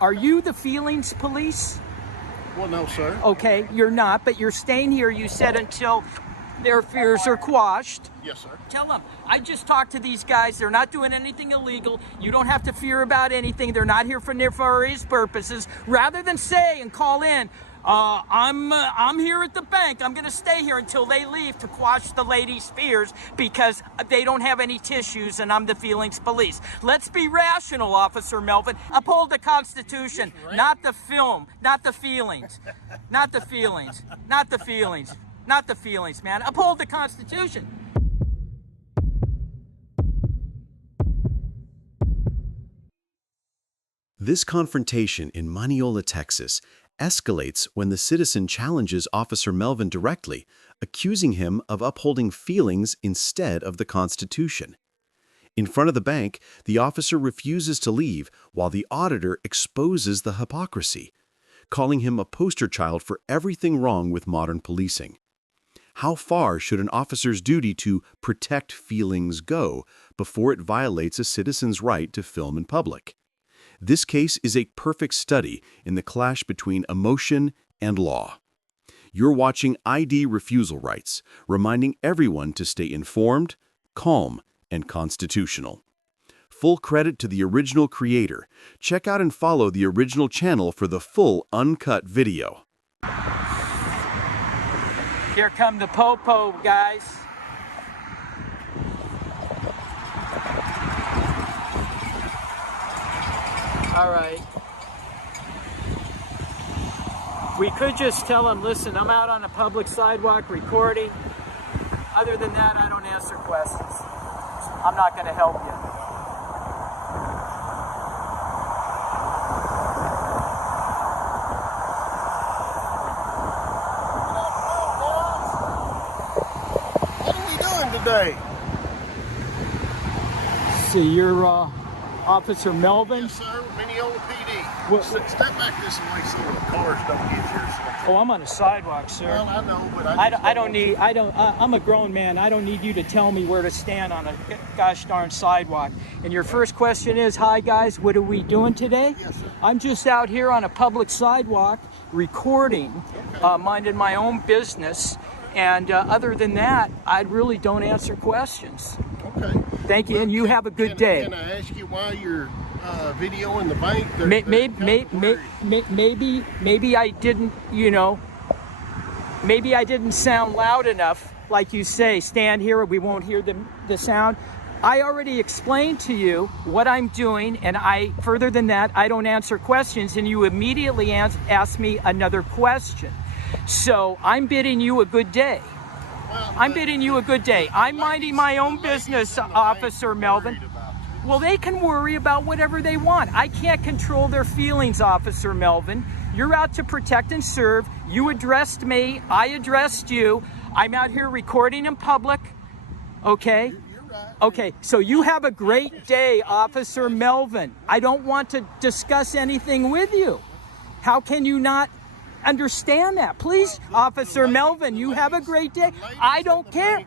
Are you the feelings police? Well, no, sir. Okay, you're not, but you're staying here, you said, until their fears are quashed. Yes, sir. Tell them, I just talked to these guys. They're not doing anything illegal. You don't have to fear about anything. They're not here for nefarious purposes. Rather than say and call in, I'm here at the bank. I'm going to stay here until they leave to quash the lady's fears because they don't have any tissues and I'm the feelings police. Let's be rational, Officer Melvin. Uphold the Constitution, not the film, not the feelings, not the feelings, not the feelings, not the feelings, man. Uphold the Constitution. This confrontation in Mineola, Texas, escalates when the citizen challenges Officer Melvin directly, accusing him of upholding feelings instead of the Constitution. In front of the bank, the officer refuses to leave while the auditor exposes the hypocrisy, calling him a poster child for everything wrong with modern policing. How far should an officer's duty to protect feelings go before it violates a citizen's right to film in public? This case is a perfect study in the clash between emotion and law. You're watching ID Refusal Rights, reminding everyone to stay informed, calm, and constitutional. Full credit to the original creator. Check out and follow the original channel for the full uncut video. Here come the po-po, guys. All right. We could just tell them, listen, I'm out on a public sidewalk recording. Other than that, I don't answer questions. I'm not going to help you. What are we doing today? See, you're Officer Melvin. Yes, sir. Mineola PD. What- Step back this way so the cars don't get here. Oh, I'm on a sidewalk, sir. Well, I know, but I'm a grown man. I don't need you to tell me where to stand on a gosh darn sidewalk. And your first question is, hi guys, what are we doing today? Yes, sir. I'm just out here on a public sidewalk recording, minding my own business. And other than that, I really don't answer questions. Okay. Thank you, and you have a good day. Can I ask you why you're videoing the bank? Maybe I didn't, maybe I didn't sound loud enough. Like you say, stand here, we won't hear the sound. I already explained to you what I'm doing, and further than that, I don't answer questions, and you immediately ask me another question. So I'm bidding you a good day. I'm bidding you a good day. I'm minding my own business, Officer Melvin. Well, they can worry about whatever they want. I can't control their feelings, Officer Melvin. You're out to protect and serve. You addressed me. I addressed you. I'm out here recording in public. Okay? Okay, so you have a great day, Officer Melvin. I don't want to discuss anything with you. How can you not understand that? Please, Officer Melvin, you have a great day. I don't care.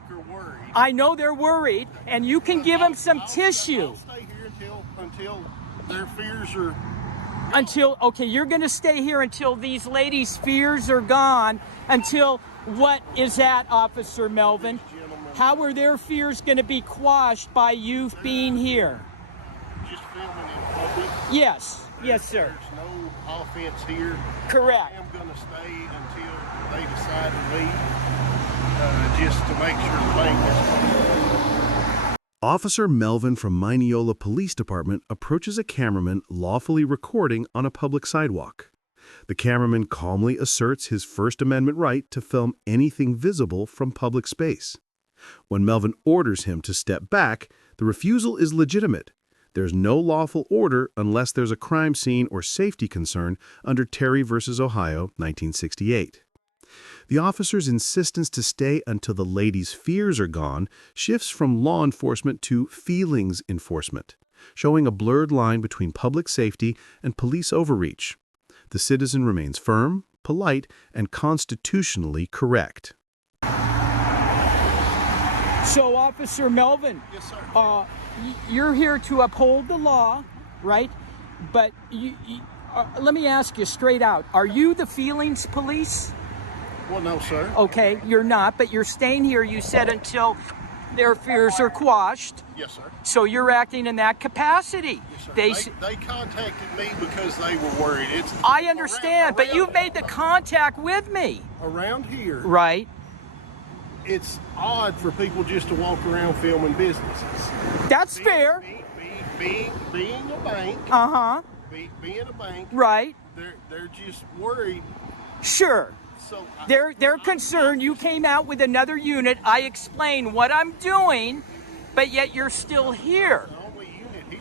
I know they're worried, and you can give them some tissue. I'll stay here until their fears are... Okay, you're going to stay here until these ladies' fears are gone. Until what is that, Officer Melvin? How are their fears going to be quashed by you being here? Just filming in public? Yes. Yes, sir. There's no offense here. Correct. I am going to stay until they decide to leave, just to make sure the bank is clean. Officer Melvin from Mineola Police Department approaches a cameraman lawfully recording on a public sidewalk. The cameraman calmly asserts his First Amendment right to film anything visible from public space. When Melvin orders him to step back, the refusal is legitimate. There's no lawful order unless there's a crime scene or safety concern under Terry v. Ohio, 1968. The officer's insistence to stay until the lady's fears are gone shifts from law enforcement to feelings enforcement, showing a blurred line between public safety and police overreach. The citizen remains firm, polite, and constitutionally correct. So, Officer Melvin, Yes, sir. You're here to uphold the law, right? But let me ask you straight out. Are you the feelings police? Well, no, sir. Okay, you're not, but you're staying here, you said, until their fears are quashed. Yes, sir. So you're acting in that capacity. Yes, sir. They contacted me because they were worried. I understand, but you've made the contact with me. Around here, Right. it's odd for people just to walk around filming businesses. That's fair. Being a bank, Uh-huh. being a bank, Right. they're just worried. Sure. So They're concerned you came out with another unit. I explained what I'm doing, but yet you're still here. I'm the only unit here.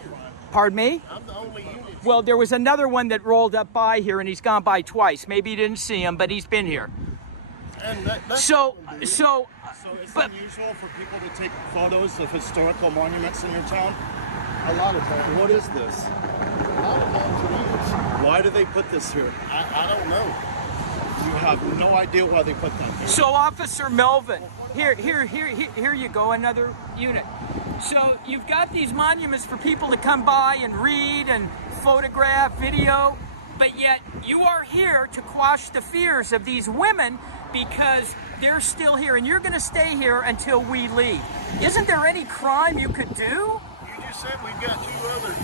Pardon me? I'm the only unit. Well, there was another one that rolled up by here, and he's gone by twice. Maybe you didn't see him, but he's been here. And that's So it's but- unusual for people to take photos of historical monuments in your town? a lot of times. What is this? A lot of times it is. Why do they put this here? I don't know. You have no idea why they put that here. So, Officer Melvin, here you go, another unit. So you've got these monuments for people to come by and read and photograph, video, but yet you are here to quash the fears of these women because they're still here, and you're going to stay here until we leave. Isn't there any crime you could do? You just said we've got 2 other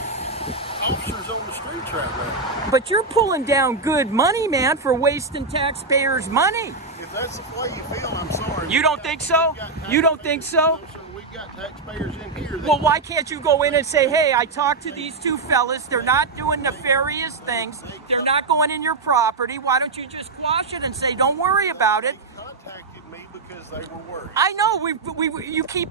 officers on the streets right now. But you're pulling down good money, man, for wasting taxpayers' money. If that's the way you feel, I'm sorry. You don't think so? You don't think so? No, sir. We've got taxpayers in here. Well, why can't you go in and say, hey, I talked to these 2 fellas. They're not doing nefarious things. They're not going in your property. Why don't you just quash it and say, don't worry about it? They contacted me because they were worried. I know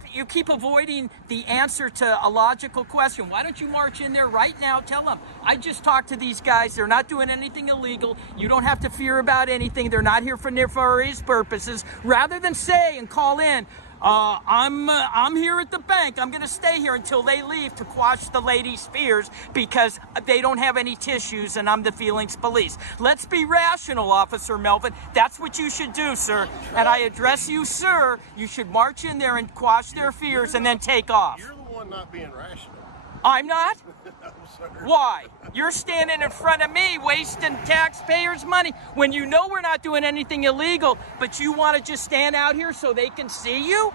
you keep avoiding the answer to a logical question. Why don't you march in there right now? Tell them I just talked to these guys. They're not doing anything illegal. You don't have to fear about anything. They're not here for nefarious purposes. Rather than say and call in, I'm here at the bank. I'm going to stay here until they leave to quash the ladies' fears because they don't have any tissues and I'm the feelings police. Let's be rational, Officer Melvin. That's what you should do, sir. And I address you, sir. You should march in there and quash their fears and then take off. You're the one not being rational. I'm not? No, sir. Why? You're standing in front of me wasting taxpayers' money when you know we're not doing anything illegal, but you want to just stand out here so they can see you?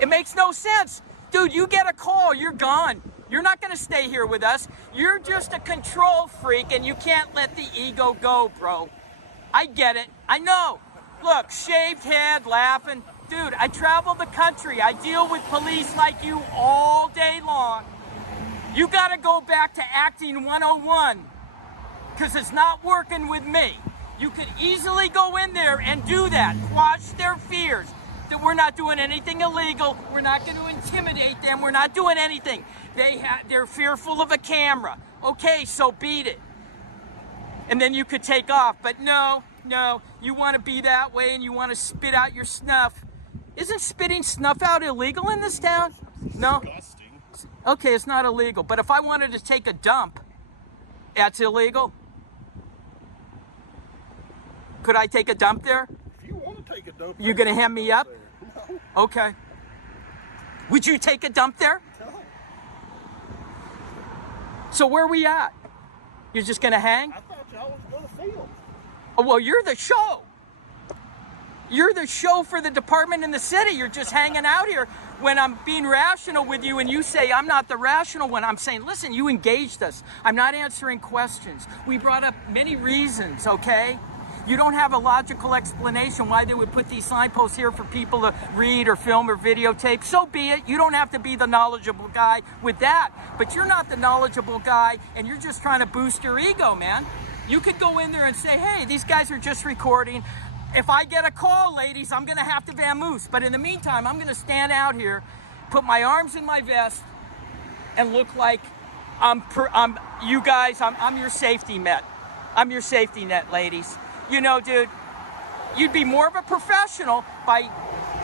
It makes no sense. Dude, you get a call, you're gone. You're not going to stay here with us. You're just a control freak and you can't let the ego go, bro. I get it. I know. Look, shaved head, laughing. Dude, I travel the country. I deal with police like you all day long. You got to go back to acting 101 because it's not working with me. You could easily go in there and do that, quash their fears that we're not doing anything illegal. We're not going to intimidate them. We're not doing anything. They're fearful of a camera. Okay, so beat it. And then you could take off. But no, you want to be that way and you want to spit out your snuff. Isn't spitting snuff out illegal in this town? No? Disgusting. Okay, it's not illegal, but if I wanted to take a dump, that's illegal? Could I take a dump there? If you want to take a dump, You gonna hem me up? No. Okay. Would you take a dump there? No. So where are we at? You're just gonna hang? I thought y'all was going to film. Oh, well, you're the show. You're the show for the department in the city. You're just hanging out here when I'm being rational with you and you say I'm not the rational one. I'm saying, listen, you engaged us. I'm not answering questions. We brought up many reasons, okay? You don't have a logical explanation why they would put these signposts here for people to read or film or videotape. So be it. You don't have to be the knowledgeable guy with that. But you're not the knowledgeable guy and you're just trying to boost your ego, man. You could go in there and say, hey, these guys are just recording. If I get a call, ladies, I'm going to have to vamoose. But in the meantime, I'm going to stand out here, put my arms in my vest, and look like I'm your safety net. I'm your safety net, ladies. You know, dude, you'd be more of a professional by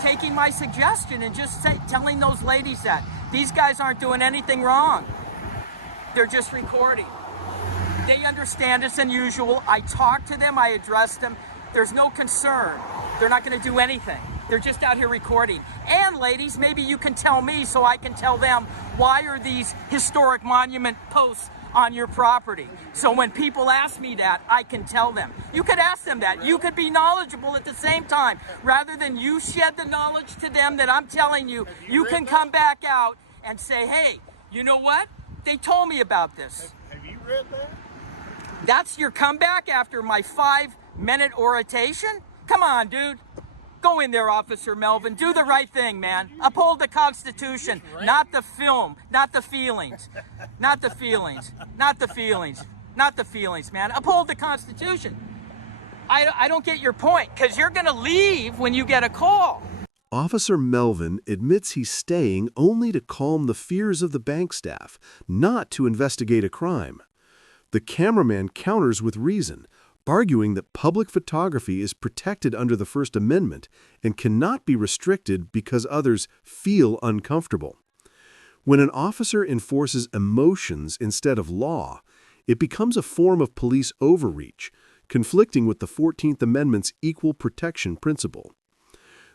taking my suggestion and just telling those ladies that. These guys aren't doing anything wrong. They're just recording. They understand it's unusual. I talk to them. I address them. There's no concern. They're not going to do anything. They're just out here recording. And ladies, maybe you can tell me so I can tell them, why are these historic monument posts on your property. So when people ask me that, I can tell them. You could ask them that. You could be knowledgeable at the same time. Rather than you shed the knowledge to them that I'm telling you, you can come back out and say, hey, you know what? They told me about this. Have you read that? That's your comeback after my 5-minute oration? Come on, dude. Go in there, Officer Melvin. Do the right thing, man. Uphold the Constitution, not the film, not the feelings. Not the feelings. Not the feelings. Not the feelings, man. Uphold the Constitution. I don't get your point, because you're going to leave when you get a call. Officer Melvin admits he's staying only to calm the fears of the bank staff, not to investigate a crime. The cameraman counters with reason, arguing that public photography is protected under the First Amendment and cannot be restricted because others feel uncomfortable. When an officer enforces emotions instead of law, it becomes a form of police overreach, conflicting with the 14th Amendment's equal protection principle.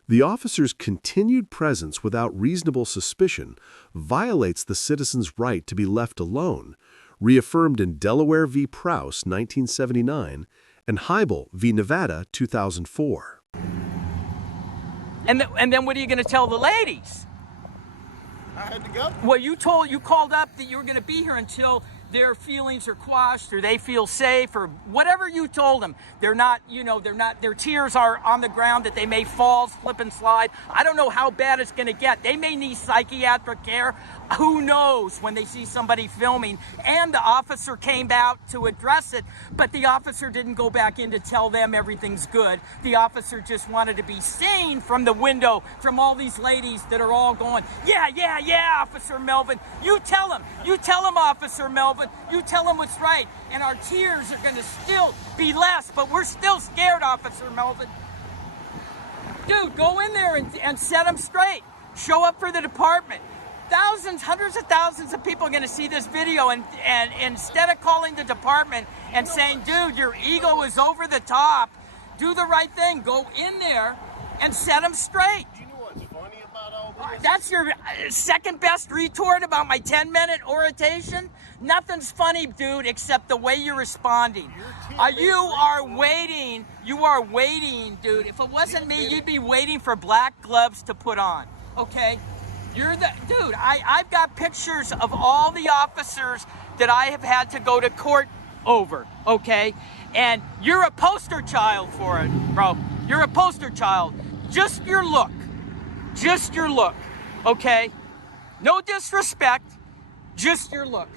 The officer's continued presence without reasonable suspicion violates the citizen's right to be left alone, reaffirmed in Delaware v. Prowse, 1979, and Heibel v. Nevada, 2004. And then what are you going to tell the ladies? I had to go. Well, you called up that you were going to be here until their feelings are quashed or they feel safe or whatever you told them. They're not, their tears are on the ground that they may fall, slip and slide. I don't know how bad it's going to get. They may need psychiatric care. Who knows when they see somebody filming? And the officer came out to address it, but the officer didn't go back in to tell them everything's good. The officer just wanted to be seen from the window from all these ladies that are all going, yeah, Officer Melvin. You tell him, Officer Melvin. You tell him what's right. And our tears are going to still be less, but we're still scared, Officer Melvin. Dude, go in there and set them straight. Show up for the department. Thousands, hundreds of thousands of people are going to see this video, and instead of calling the department and saying, dude, your ego is over the top, do the right thing. Go in there and set them straight. Do you know what's funny about all this? That's your second best retort about my 10-minute oration? Nothing's funny, dude, except the way you're responding. You are waiting, dude. If it wasn't me, you'd be waiting for black gloves to put on, okay? Dude, I've got pictures of all the officers that I have had to go to court over, okay? And you're a poster child for it, bro. You're a poster child. Just your look, okay? No disrespect, just your look.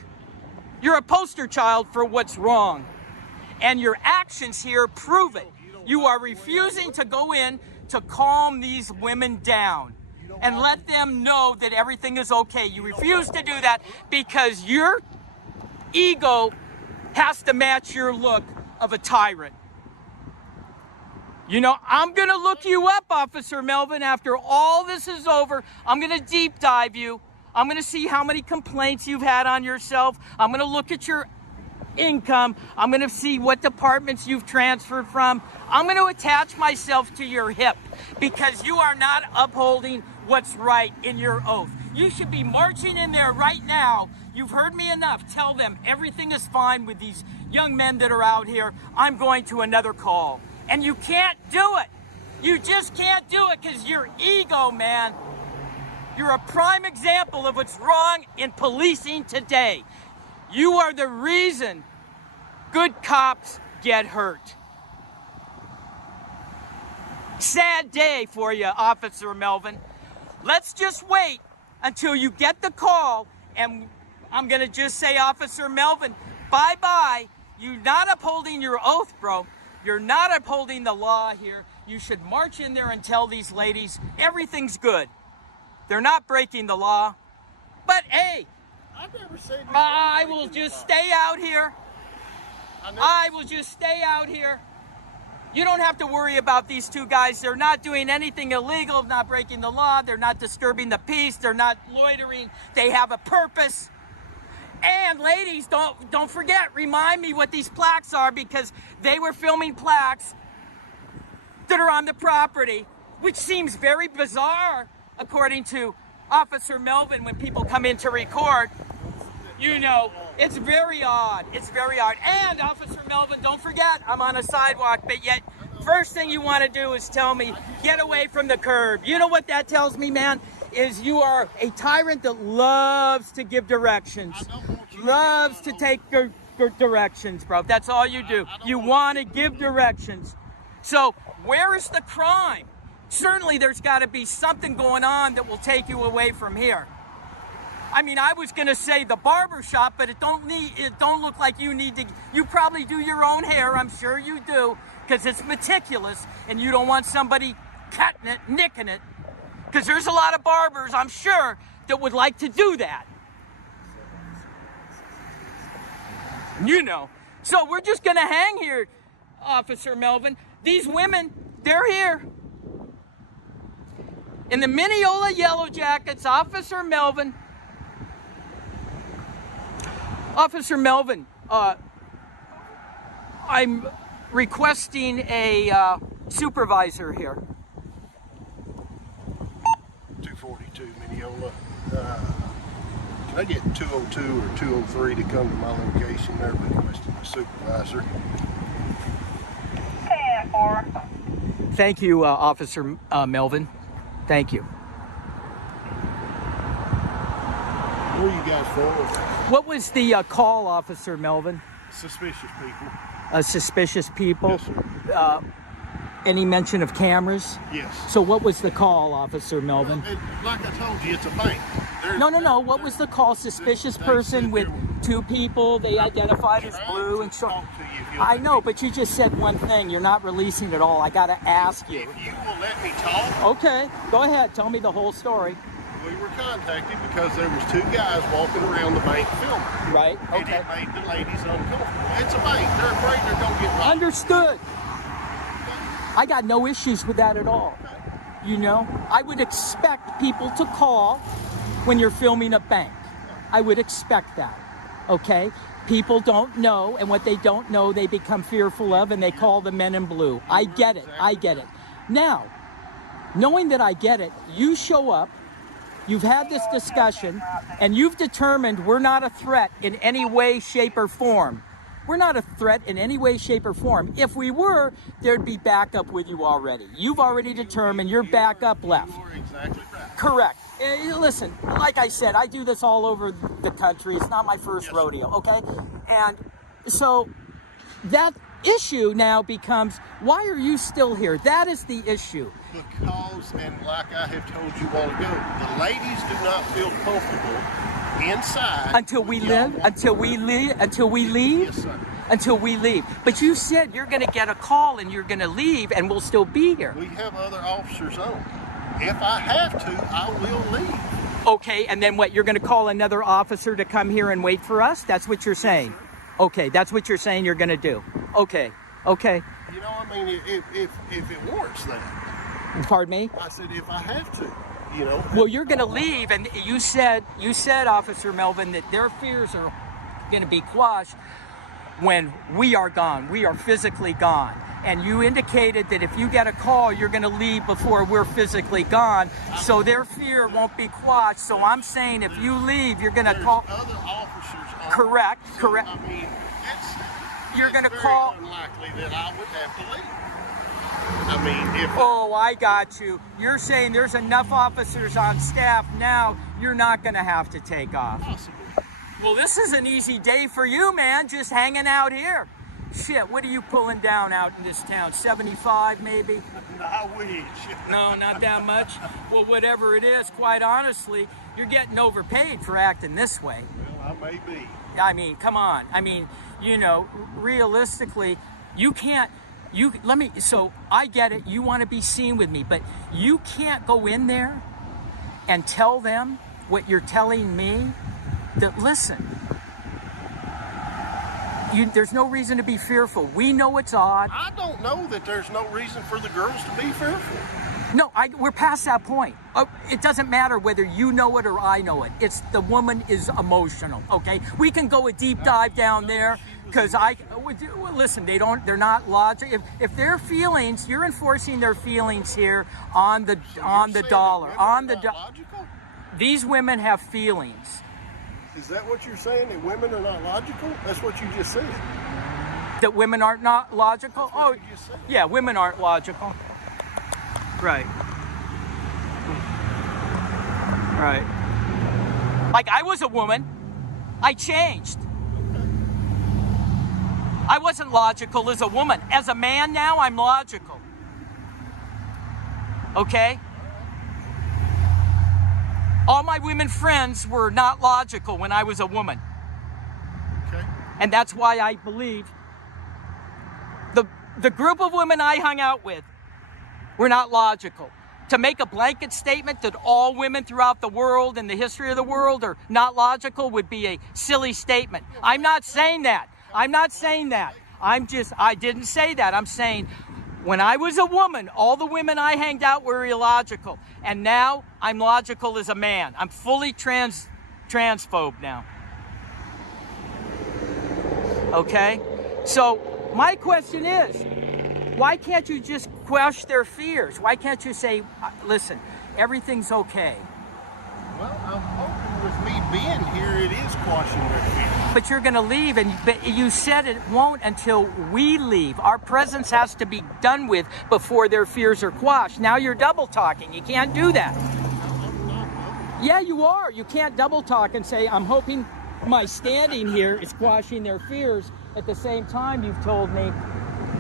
You're a poster child for what's wrong. And your actions here prove it. You are refusing to go in to calm these women down and let them know that everything is okay. You refuse to do that because your ego has to match your look of a tyrant. I'm going to look you up, Officer Melvin, after all this is over. I'm going to deep dive you. I'm going to see how many complaints you've had on yourself. I'm going to look at your income. I'm going to see what departments you've transferred from. I'm going to attach myself to your hip because you are not upholding what's right in your oath. You should be marching in there right now. You've heard me enough. Tell them everything is fine with these young men that are out here. I'm going to another call. And you can't do it. You just can't do it because your ego, man. You're a prime example of what's wrong in policing today. You are the reason good cops get hurt. Sad day for you, Officer Melvin. Let's just wait until you get the call, and I'm going to just say, Officer Melvin, bye-bye. You're not upholding your oath, bro. You're not upholding the law here. You should march in there and tell these ladies everything's good. They're not breaking the law. But, hey, I've never said you I will just stay out here. I will just stay out here. You don't have to worry about these two guys. They're not doing anything illegal, not breaking the law. They're not disturbing the peace. They're not loitering. They have a purpose. And ladies, don't forget, remind me what these plaques are, because they were filming plaques that are on the property, which seems very bizarre, according to Officer Melvin, when people come in to record. You know, it's very odd. It's very odd. And Officer Melvin, don't forget, I'm on a sidewalk, but yet first thing you want to do is tell me, get away from the curb. You know what that tells me, man? Is you are a tyrant that loves to give directions. Loves to take directions, bro. That's all you do. You want to give directions. So where is the crime? Certainly there's got to be something going on that will take you away from here. I mean, I was going to say the barber shop, but it don't look like you need to. You probably do your own hair. I'm sure you do, because it's meticulous, and you don't want somebody cutting it, nicking it, because there's a lot of barbers, I'm sure, that would like to do that. You know. So we're just going to hang here, Officer Melvin. These women, they're here. In the Mineola Yellow Jackets, Officer Melvin. Officer Melvin, I'm requesting a supervisor here. 242 Mineola. Can I get 202 or 203 to come to my location? They're requesting a supervisor. 10-4. Thank you, Officer Melvin. Thank you. Where are you guys from? What was the call, Officer Melvin? Suspicious people. Suspicious people? Yes, sir. Any mention of cameras? Yes. So what was the call, Officer Melvin? Like I told you, it's a bank. No. What was the call? Suspicious person with two people. They identified as blue and short. I know, but you just said one thing. You're not releasing it all. I got to ask you. If you will let me talk. Okay, go ahead. Tell me the whole story. We were contacted because there was two guys walking around the bank filming. Right. And Okay. it made the ladies uncomfortable. It's a bank. They're afraid they're going to get robbed. Understood. I got no issues with that at all. You know, I would expect people to call when you're filming a bank. I would expect that. Okay? People don't know, and what they don't know, they become fearful of, and they call the men in blue. I get it. I get it. Now, knowing that I get it, you show up, you've had this discussion, and you've determined we're not a threat in any way, shape, or form. We're not a threat in any way, shape, or form. If we were, there'd be backup with you already. You've already determined your backup left. You are exactly right. Correct. Listen, like I said, I do this all over the country. It's not my first rodeo, okay? And so that issue now becomes, why are you still here? That is the issue. Because, and like I have told you a while ago, the ladies do not feel comfortable inside until we leave. Yes, sir. Until we leave. But you said you're going to get a call and you're going to leave, and we'll still be here. We have other officers on. If I have to, I will leave. Okay, and then what? You're going to call another officer to come here and wait for us? That's what you're saying? Okay, that's what you're saying you're going to do. Okay. You know, I mean, if it warrants that. Pardon me? I said, if I have to, you know. Well, you're going to leave, and you said, Officer Melvin, that their fears are going to be quashed when we are gone. We are physically gone. And you indicated that if you get a call, you're going to leave before we're physically gone, so their fear won't be quashed. So I'm saying if you leave, you're going to call. Other officers on. Correct. I mean, You're going to very call. unlikely that I would have to leave. I mean, if. Oh, I got you. You're saying there's enough officers on staff now, you're not going to have to take off. Possibly. Well, this is an easy day for you, man, just hanging out here. Shit, what are you pulling down out in this town? 75 maybe? I wish. No, not that much. Well, whatever it is, quite honestly, you're getting overpaid for acting this way. Well, I may be. I mean, come on. I mean, you know, realistically, you can't, so I get it, you want to be seen with me, but you can't go in there and tell them what you're telling me, that listen, there's no reason to be fearful. We know it's odd. I don't know that there's no reason for the girls to be fearful. No, we're past that point. It doesn't matter whether you know it or I know it. It's the woman is emotional, okay? We can go a deep dive down there because listen, they're not logical. If their feelings, you're enforcing their feelings here on the dollar. Logical? These women have feelings. Is that what you're saying, that women are not logical? That's what you just said. That women aren't not logical? That's what you just said. Yeah, women aren't logical. Right. Right. Like, I was a woman. I changed. I wasn't logical as a woman. As a man now, I'm logical. Okay? All my women friends were not logical when I was a woman. Okay. And that's why I believe the group of women I hung out with were not logical. To make a blanket statement that all women throughout the world and the history of the world are not logical would be a silly statement. I'm not saying that. I'm not saying that. I didn't say that. I'm saying when I was a woman, all the women I hanged out were illogical. And now I'm logical as a man. I'm fully transphobe now. Okay? So my question is, why can't you just quash their fears? Why can't you say, listen, everything's okay? Well, I'm hoping with me being here, it is quashing their fears. But you're going to leave, but you said it won't until we leave. Our presence has to be done with before their fears are quashed. Now you're double talking. You can't do that. Yeah, you are. You can't double talk and say, I'm hoping my standing here is quashing their fears. At the same time, you've told me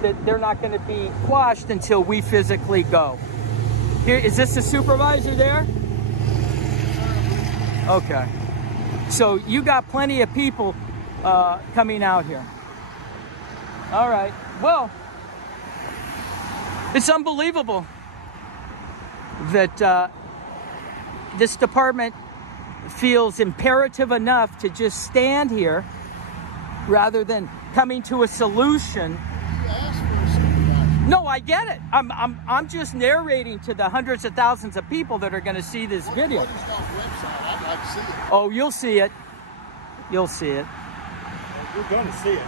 that they're not going to be quashed until we physically go. Here, is this the supervisor there? Okay. So you got plenty of people coming out here. All right. Well, it's unbelievable that this department feels imperative enough to just stand here rather than coming to a solution. You asked for a supervisor. No, I get it. I'm just narrating to the hundreds of thousands of people that are going to see this video. What is that website? I'd like to see it. Oh, you'll see it. You'll see it. You're going to see it.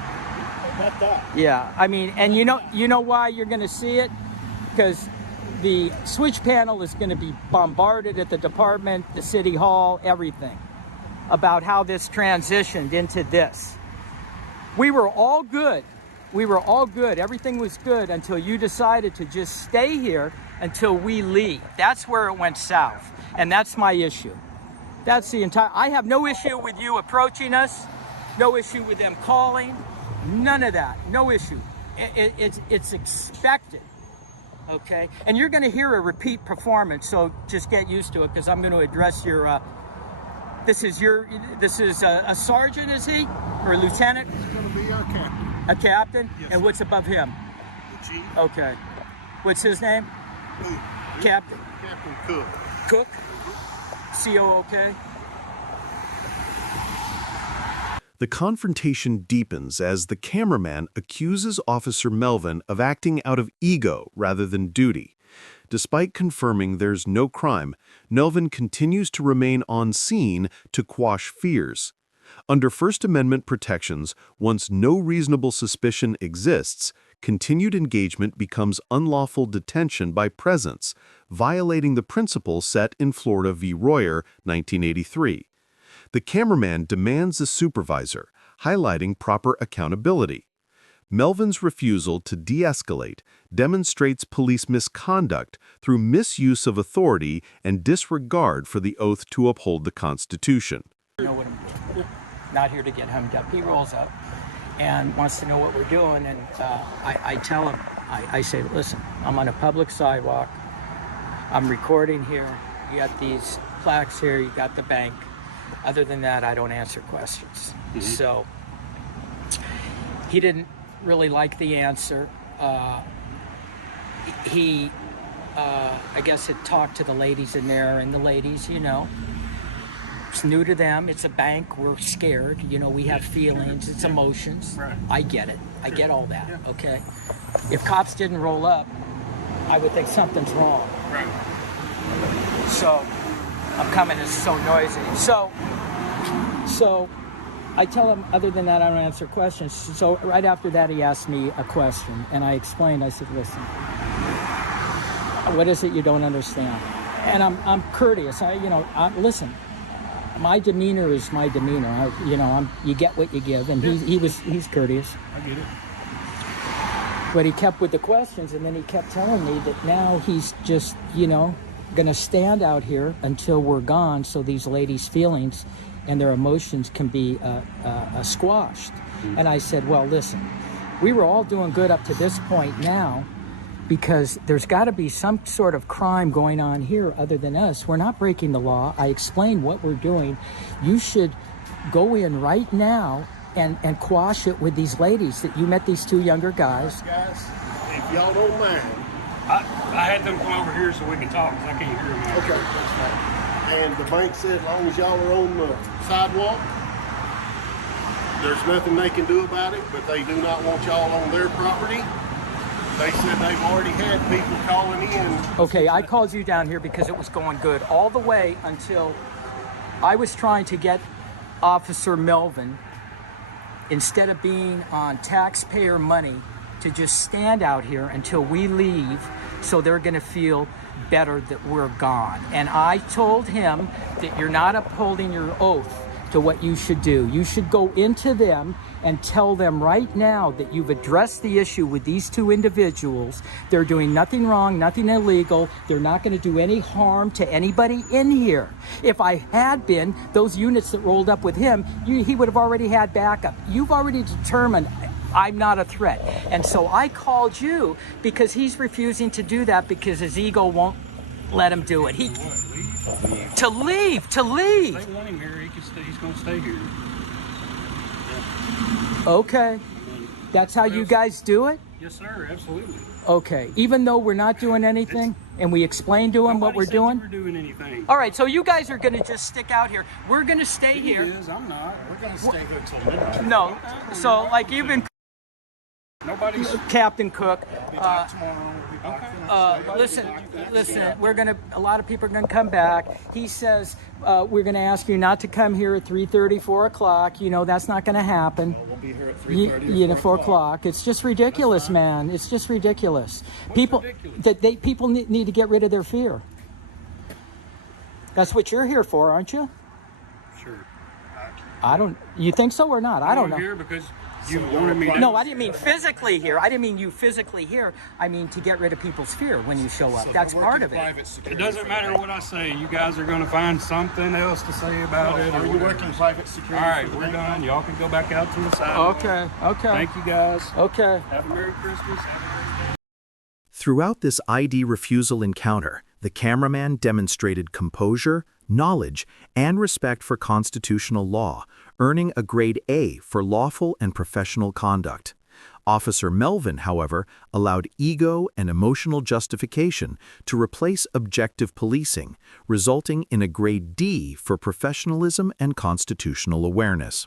Not that. Yeah, I mean, and you know why you're going to see it? Because the switch panel is going to be bombarded at the department, the city hall, everything about how this transitioned into this. We were all good. We were all good. Everything was good until you decided to just stay here until we leave. That's where it went south. And that's my issue. That's the entire, I have no issue with you approaching us, no issue with them calling, none of that, no issue. It's expected, okay? And you're gonna hear a repeat performance, so just get used to it because I'm gonna address your, this is a sergeant, is he? Or a lieutenant? It's going to be our captain. A captain? Yes, And sir. what's above him? The chief. Okay. What's his name? Captain Captain Cook. Cook? C-O-O-K? The confrontation deepens as the cameraman accuses Officer Melvin of acting out of ego rather than duty. Despite confirming there's no crime, Melvin continues to remain on scene to quash fears. Under First Amendment protections, once no reasonable suspicion exists, continued engagement becomes unlawful detention by presence, violating the principle set in Florida v. Royer, 1983. The cameraman demands a supervisor, highlighting proper accountability. Melvin's refusal to de-escalate demonstrates police misconduct through misuse of authority and disregard for the oath to uphold the Constitution. Know what I'm doing. Not here to get hemmed up. He rolls up and wants to know what we're doing, and I tell him, I say, listen, I'm on a public sidewalk, I'm recording here, you got these plaques here, you got the bank. Other than that, I don't answer questions. Mm-hmm. So he didn't really like the answer. I guess had talked to the ladies in there, and the ladies, it's new to them. It's a bank. We're scared. We have feelings. It's emotions. Right. I get it. I get all that. Okay. If cops didn't roll up, I would think something's wrong. Right. So I'm coming. It's so noisy. So I tell him, other than that, I don't answer questions. So right after that, he asked me a question, and I explained. I said, listen, what is it you don't understand? And I'm courteous. Listen. my demeanor is my demeanor. You get what you give, and he's courteous. I get it. But he kept with the questions, and then he kept telling me that now he's just, going to stand out here until we're gone, so these ladies' feelings and their emotions can be squashed. And I said, well, listen, we were all doing good up to this point now, because there's got to be some sort of crime going on here other than us. We're not breaking the law. I explained what we're doing. You should go in right now and quash it with these ladies that you met, these two younger guys. Guys, if y'all don't mind. I had them come over here so we can talk, because I can't hear them. Okay, that's fine. And the bank said as long as y'all are on the sidewalk, there's nothing they can do about it, but they do not want y'all on their property. They said they've already had people calling in. Okay, I called you down here because it was going good all the way until I was trying to get Officer Melvin, instead of being on taxpayer money, to just stand out here until we leave, so they're going to feel better that we're gone. And I told him that you're not upholding your oath to what you should do. You should go into them and tell them right now that you've addressed the issue with these two individuals. They're doing nothing wrong, nothing illegal. They're not going to do any harm to anybody in here. If I had been, those units that rolled up with him, he would have already had backup. You've already determined I'm not a threat. And so I called you because he's refusing to do that because his ego won't let him do it. To leave. They want him here. He can stay. He's going to stay here. Okay. That's how you guys do it? Yes, sir. Absolutely. Okay. Even though we're not doing anything and we explain to him what we're doing? We're doing anything. All right. So you guys are going to just stick out here. We're going to stay He here. is. I'm not. We're going to stay here till midnight. No. So like you've been Nobody's. Captain Cook. We'll be back tomorrow. We'll be back Listen, a lot of people are going to come back. He says, we're going to ask you not to come here at 3:30, 4 o'clock. That's not going to happen. We'll be here at 3:30 or 4 o'clock. It's just ridiculous, man. It's just ridiculous. People need to get rid of their fear. That's what you're here for, aren't you? Sure. You think so or not? I don't know. I'm here because you wanted me to. No, I didn't mean physically here. I didn't mean you physically here. I mean to get rid of people's fear when you show up. That's part of it. It doesn't matter what I say. You guys are going to find something else to say about it. Are you working private security? All right, we're done. Y'all can go back out to the side. Okay. Thank you, guys. Okay. Have a Merry Christmas. Have a Merry Day. Throughout this ID refusal encounter, the cameraman demonstrated composure, knowledge, and respect for constitutional law, earning a grade A for lawful and professional conduct. Officer Melvin, however, allowed ego and emotional justification to replace objective policing, resulting in a grade D for professionalism and constitutional awareness.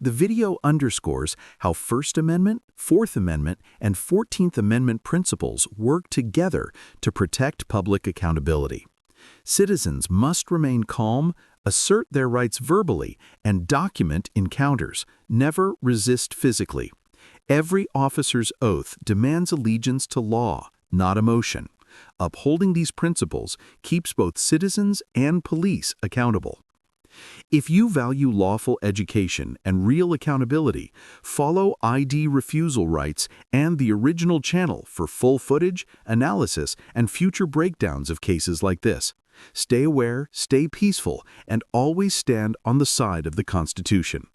The video underscores how First Amendment, Fourth Amendment, and 14th Amendment principles work together to protect public accountability. Citizens must remain calm, assert their rights verbally, and document encounters, never resist physically. Every officer's oath demands allegiance to law, not emotion. Upholding these principles keeps both citizens and police accountable. If you value lawful education and real accountability, follow ID Refusal rights and the original channel for full footage, analysis, and future breakdowns of cases like this. Stay aware, stay peaceful, and always stand on the side of the Constitution.